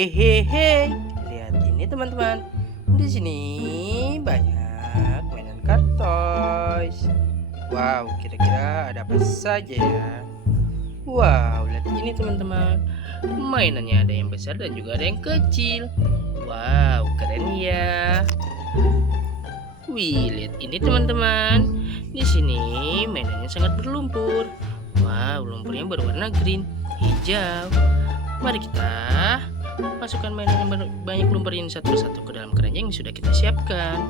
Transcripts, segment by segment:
Wehehe, lihat ini teman-teman. Di sini banyak mainan car toys. Wow, kira-kira ada apa saja ya? Wow, lihat ini teman-teman. Mainannya ada yang besar dan juga ada yang kecil. Wow, keren ya. Wih, lihat ini teman-teman. Di sini mainannya sangat berlumpur. Wow, lumpurnya berwarna green, hijau. Mari kita masukkan mainan yang banyak lumpur ini satu persatu ke dalam keranjang yang sudah kita siapkan.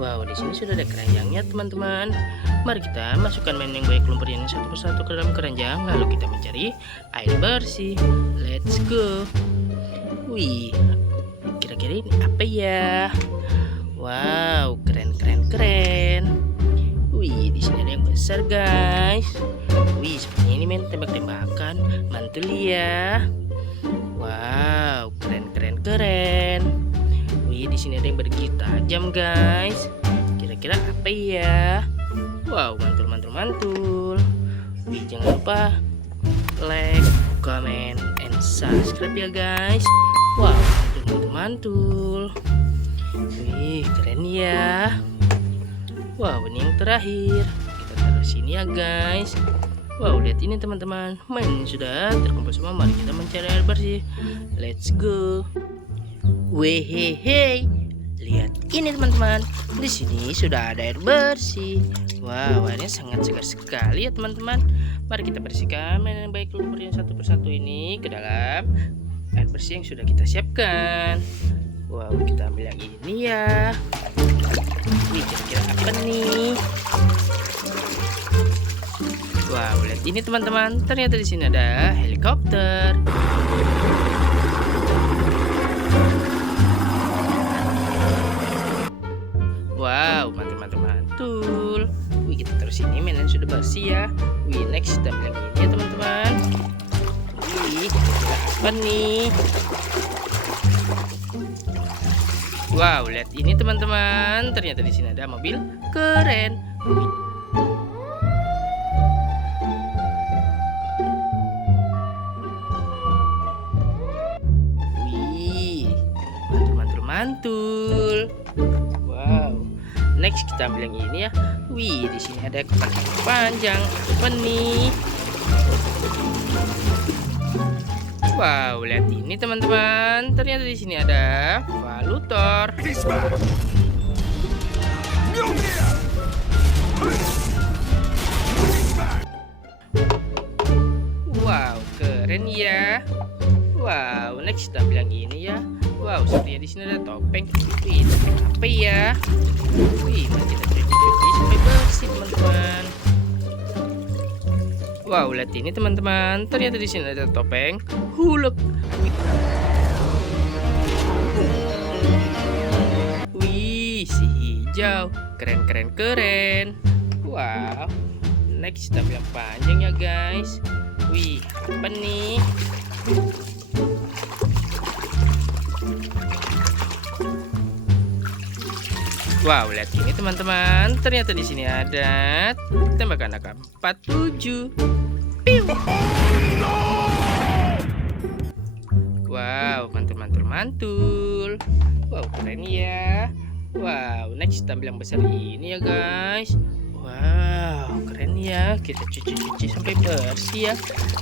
Wow, di sini sudah ada keranjangnya teman-teman. Mari kita masukkan mainan yang banyak lumpur ini satu persatu ke dalam keranjang, lalu kita mencari air bersih. Let's go. Wih, kira-kira ini apa ya? Wow, keren. Wih, di sini ada yang besar guys. Wih, sepertinya ini main tembak-tembakan. Mantul ya. Wow, keren. Wih, di sini ada yang bergigi tajam guys. Kira-kira apa ya? Wow, mantul. Wih, jangan lupa like, comment, and subscribe ya guys. Wow, mantul. Wih, keren ya. Wow, ini yang terakhir. Kita taruh sini ya guys. Wow, lihat ini teman-teman. Mainan sudah terkumpul semua. Mari kita mencari air bersih. Let's go. Wehehe, lihat ini teman-teman. Di sini sudah ada air bersih. Wow, airnya sangat segar sekali ya teman-teman. Mari kita bersihkan mainan baik lumpur yang satu persatu ini ke dalam air bersih yang sudah kita siapkan. Wow, kita ambil yang ini ya. Wih, kira-kira apa nih? Wow, lihat ini teman-teman. Ternyata di sini ada helikopter. Wow, mantul. Wih, kita terus ini mainan sudah bersih ya. Wih, next kita ambil yang ini ya teman-teman. Wih, kira-kira apa nih? Wow, lihat ini teman-teman. Ternyata di sini ada mobil keren. Wih, mantul. Wow. Next kita ambil yang ini ya. Wih, di sini ada kotak panjang. Apa nih? Wow, lihat ini teman-teman. Ternyata di sini ada valutor. Wow, keren ya. Wow, next kita ambil yang ini ya. Wow, sepertinya di sini ada topeng. Wih, topeng apa ya? Wih, mari kita cuci sampai bersih teman-teman. Wow, lihat ini teman-teman. Ternyata di sini ada topeng Hulk. Wih, si hijau. Keren. Wow. Next kita ambil yang panjang ya guys. Wih, apa nih? Wow, lihat ini teman-teman. Ternyata di sini ada tembakan AK-47. Piu. Wow, mantul. Wow, keren ya. Wow, next kita ambil yang besar ini ya guys. Wow, keren ya. Kita cuci sampai bersih ya,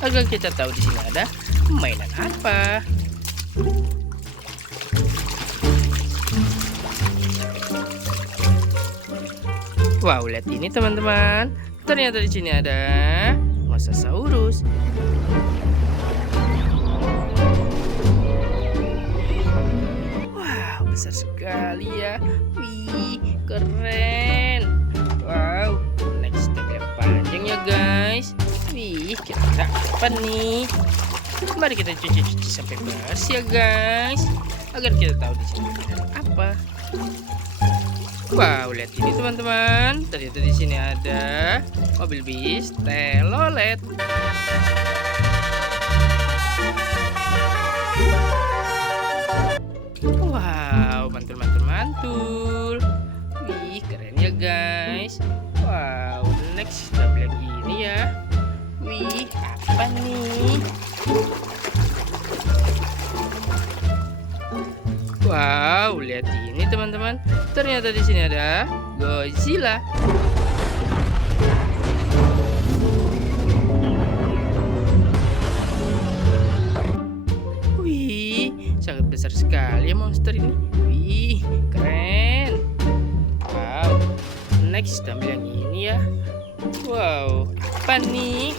agar kita tahu di sini ada mainan apa. Wow, lihat ini teman-teman. Ternyata di sini ada Mosasaurus. Wow, besar sekali ya. Wih, keren. Wow, next kita yang panjang ya guys. Wih, kira-kira apa nih? Mari kita cuci sampai bersih ya guys, agar kita tahu di sini ada apa. Wow, lihat ini teman-teman. Ternyata di sini ada mobil bis telolet. Wow, mantul. Wih, keren ya guys. Wow, next kita ambil yang ini ya. Wih, apa nih? Wow, lihat ini teman-teman. Ternyata di sini ada Godzilla. Wih, sangat besar sekali ya monster ini. Wih, keren. Wow, next ambil yang ini ya. Wow, apa nih?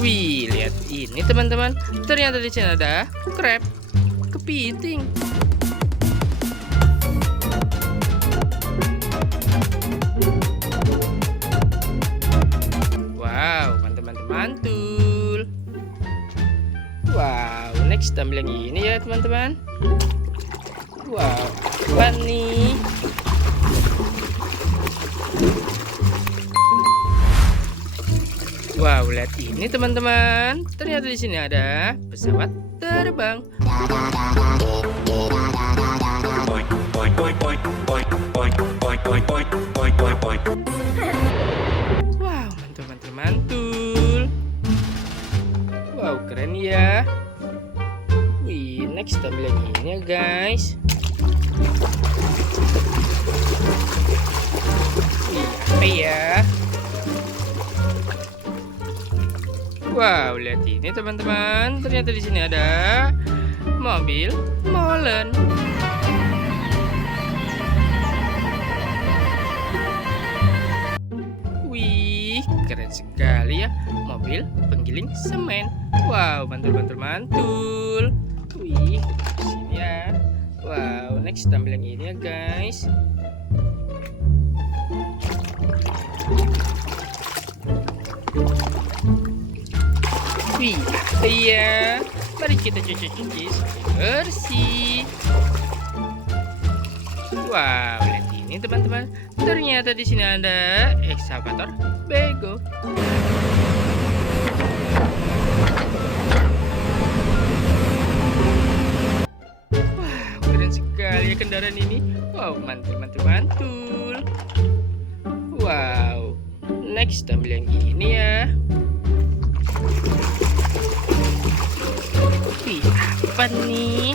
Wih, lihat ini teman-teman. Ternyata di sini ada crab, kepiting. Wow, mantul-mantul mantul. Wow, next ambil yang ini ya teman-teman. Wow, apa nih? Wow, lihat ini teman-teman. Ternyata di sini ada pesawat terbang. Wow, mantul, mantul. Wow, keren ya. Wih, next ambil yang ini ya guys. Wih, apa ya? Wow, lihat ini teman-teman. Ternyata di sini ada mobil molen. Wih, keren sekali ya. Mobil penggiling semen. Wow, mantul-mantul mantul. Wih, di sini ya. Wow, next ambil yang ini ya guys. Wih, iya. Mari kita cuci-cuci sampai bersih. Wow, lihat ini teman-teman. Ternyata di sini ada ekskavator bego. Wow, keren sekali ya kendaraan ini. Wow, mantul-mantul mantul. Wow, next ambil yang ini ya. Wih, apa nih?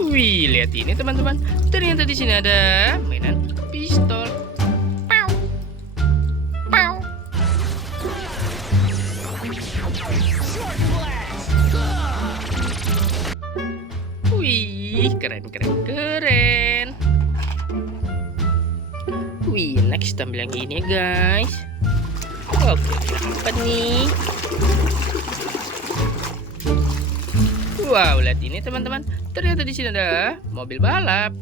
Wih, lihat ini teman-teman. Ternyata di sini ada mainan pistol. Pow. Pow. Wih, keren keren keren. Wih, next ambil yang ini ya guys. Oke, apa nih? Wow, lihat ini teman-teman. Ternyata di sini ada mobil balap.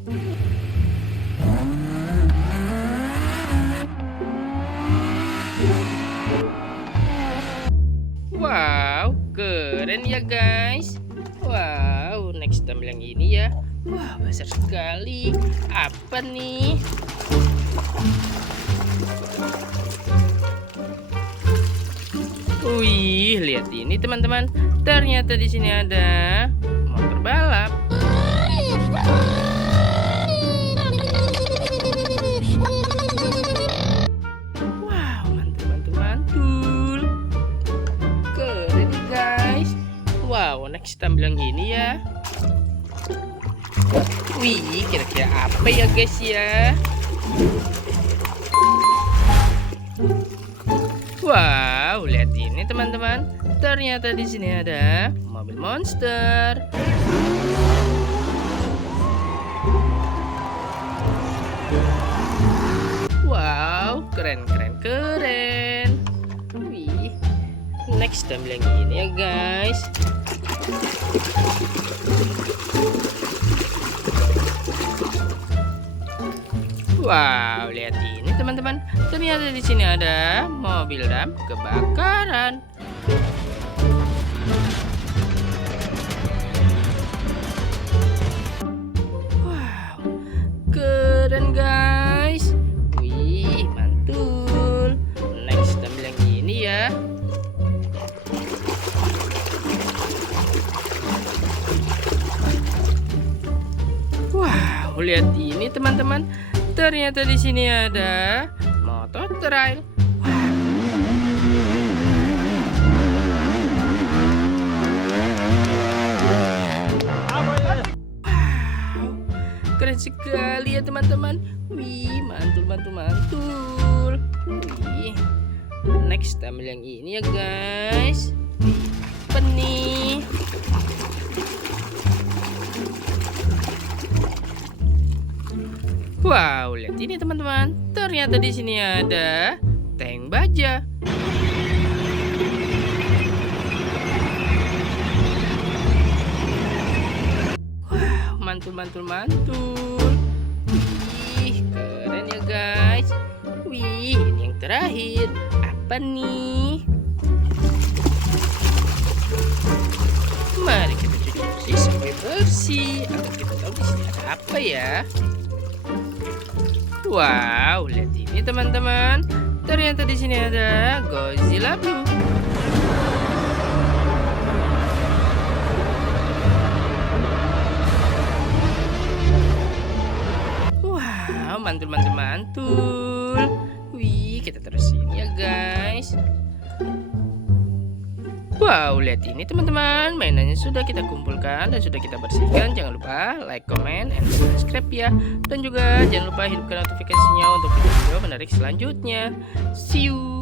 Wow, keren ya guys. Wow, next ambil yang ini ya. Wah, besar sekali. Apa nih? Wih, lihat ini teman-teman. Ternyata di sini ada motor balap. Wow, mantul. Keren guys. Wow, next ambil yang ini ya. Wih, kira-kira apa ya guys ya? Wow, lihat ini teman-teman. Ternyata di sini ada mobil monster. Wow, keren. Wih, next ambil yang ini ya guys. Wow, lihat ini teman-teman. Ternyata di sini ada mobil dam kebakaran. Wow, keren guys. Wih, mantul. Next ambil yang ini ya. Wow, lihat ini teman-teman. Ternyata di sini ada motor trail. keren sekali ya teman-teman. Wih, mantul. Wih, next ambil yang ini ya guys. Apa nih? Wow, lihat ini teman-teman. Ternyata di sini ada tank baja. Wow, mantul. Wih, keren ya guys. Wih, ini yang terakhir. Apa nih? Mari kita cuci sampai bersih. Agar kita tahu di sini ada apa ya. Wow, lihat ini teman-teman. Ternyata di sini ada Godzilla Blue. Wow, mantul. Wih, kita terus ini ya guys. Wow, lihat ini teman-teman, mainannya sudah kita kumpulkan dan sudah kita bersihkan. Jangan lupa like, comment, and subscribe ya. Dan juga jangan lupa hidupkan notifikasinya untuk video-video menarik selanjutnya. See you.